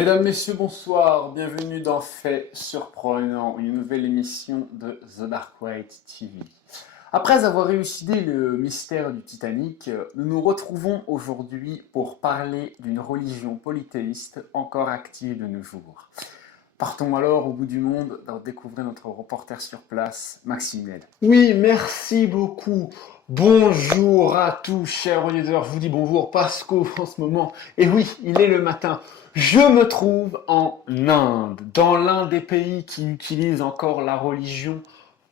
Mesdames, Messieurs, bonsoir, bienvenue dans Faits Surprenants, une nouvelle émission de The Dark White TV. Après avoir élucidé le mystère du Titanic, nous nous retrouvons aujourd'hui pour parler d'une religion polythéiste encore active de nos jours. Partons alors au bout du monde pour découvrir notre reporter sur place, Maximel. Oui, merci beaucoup. Bonjour à tous, chers auditeurs. Je vous dis bonjour parce qu'en ce moment, et oui, il est le matin, je me trouve en Inde, dans l'un des pays qui utilise encore la religion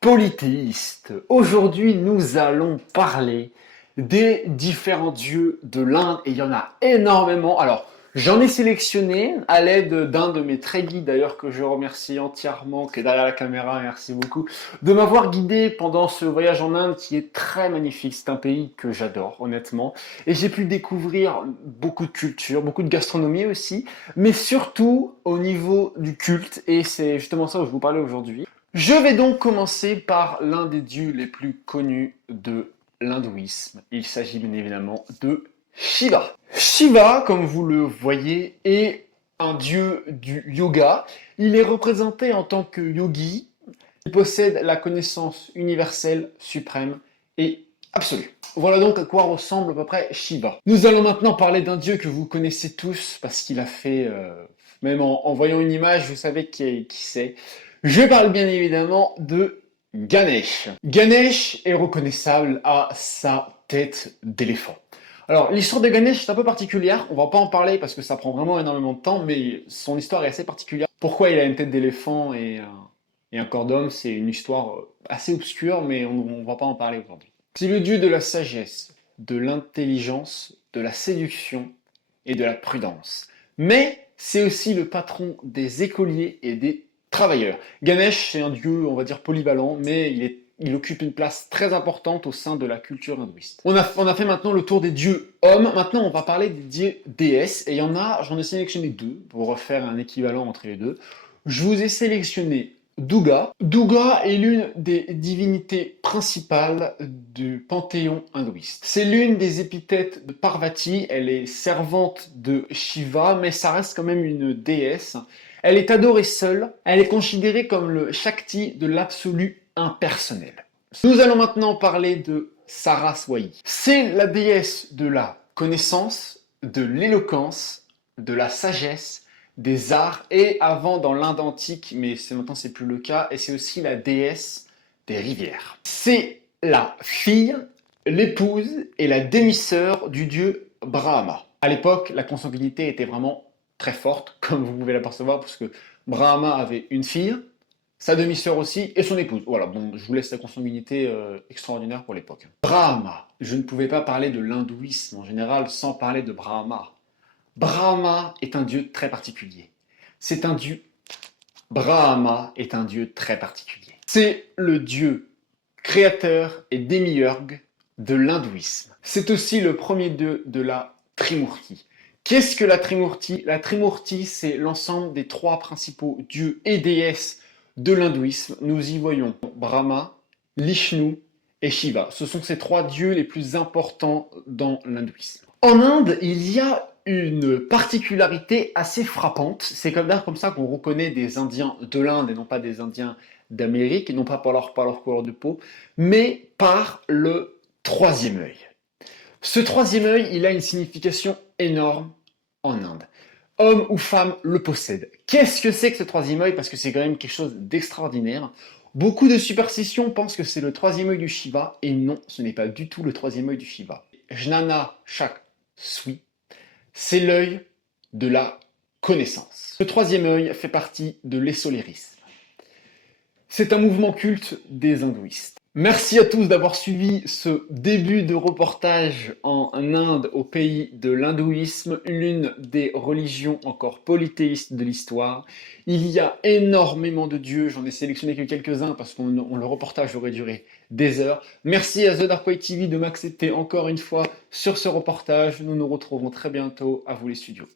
polythéiste. Aujourd'hui, nous allons parler des différents dieux de l'Inde et il y en a énormément. Alors, j'en ai sélectionné à l'aide d'un de mes très guides d'ailleurs que je remercie entièrement, qui est derrière la caméra, merci beaucoup, de m'avoir guidé pendant ce voyage en Inde qui est très magnifique. C'est un pays que j'adore honnêtement et j'ai pu découvrir beaucoup de culture, beaucoup de gastronomie aussi, mais surtout au niveau du culte et c'est justement ça où je vous parlais aujourd'hui. Je vais donc commencer par l'un des dieux les plus connus de l'hindouisme. Il s'agit bien évidemment de Shiva. Shiva, comme vous le voyez, est un dieu du yoga. Il est représenté en tant que yogi. Il possède la connaissance universelle, suprême et absolue. Voilà donc à quoi ressemble à peu près Shiva. Nous allons maintenant parler d'un dieu que vous connaissez tous parce qu'il a fait, même en voyant une image, vous savez qui c'est. Je parle bien évidemment de Ganesh. Ganesh est reconnaissable à sa tête d'éléphant. Alors, l'histoire de Ganesh est un peu particulière, on va pas en parler parce que ça prend vraiment énormément de temps, mais son histoire est assez particulière. Pourquoi il a une tête d'éléphant et un corps d'homme, c'est une histoire assez obscure, mais on va pas en parler aujourd'hui. C'est le dieu de la sagesse, de l'intelligence, de la séduction et de la prudence. Mais c'est aussi le patron des écoliers et des travailleurs. Ganesh, c'est un dieu, on va dire, polyvalent, mais il occupe une place très importante au sein de la culture hindouiste. On a fait maintenant le tour des dieux hommes, maintenant on va parler des dieux déesses, et j'en ai sélectionné deux, pour refaire un équivalent entre les deux. Je vous ai sélectionné Durga. Durga est l'une des divinités principales du panthéon hindouiste. C'est l'une des épithètes de Parvati, elle est servante de Shiva, mais ça reste quand même une déesse. Elle est adorée seule, elle est considérée comme le Shakti de l'absolu impersonnel. Nous allons maintenant parler de Saraswati. C'est la déesse de la connaissance, de l'éloquence, de la sagesse, des arts et avant dans l'Inde antique, mais maintenant c'est plus le cas, et c'est aussi la déesse des rivières. C'est la fille, l'épouse et la demi-sœur du dieu Brahma. À l'époque, la consanguinité était vraiment très forte, comme vous pouvez l'apercevoir, parce que Brahma avait une fille, sa demi-sœur aussi, et son épouse. Voilà, bon, je vous laisse la consanguinité extraordinaire pour l'époque. Brahma, je ne pouvais pas parler de l'hindouisme en général sans parler de Brahma. Brahma est un dieu très particulier. C'est un dieu... Brahma est un dieu très particulier. C'est le dieu créateur et démiurge de l'hindouisme. C'est aussi le premier dieu de la Trimurti. Qu'est-ce que la Trimurti? La Trimurti, c'est l'ensemble des trois principaux dieux et déesses de l'hindouisme. Nous y voyons Brahma, Vishnu et Shiva. Ce sont ces trois dieux les plus importants dans l'hindouisme. En Inde, il y a une particularité assez frappante. C'est comme ça qu'on reconnaît des Indiens de l'Inde et non pas des Indiens d'Amérique, et non pas par leur couleur de peau, mais par le troisième œil. Ce troisième œil, il a une signification énorme en Inde. Homme ou femme le possède. Qu'est-ce que c'est que ce troisième œil? Parce que c'est quand même quelque chose d'extraordinaire. Beaucoup de superstitions pensent que c'est le troisième œil du Shiva, et non, ce n'est pas du tout le troisième œil du Shiva. Jnana Chak Sui, c'est l'œil de la connaissance. Ce troisième œil fait partie de l'ésolérisme. C'est un mouvement culte des hindouistes. Merci à tous d'avoir suivi ce début de reportage en Inde, au pays de l'hindouisme, l'une des religions encore polythéistes de l'histoire. Il y a énormément de dieux, j'en ai sélectionné que quelques-uns parce que le reportage aurait duré des heures. Merci à The Dark White TV de m'accepter encore une fois sur ce reportage. Nous nous retrouvons très bientôt. À vous les studios.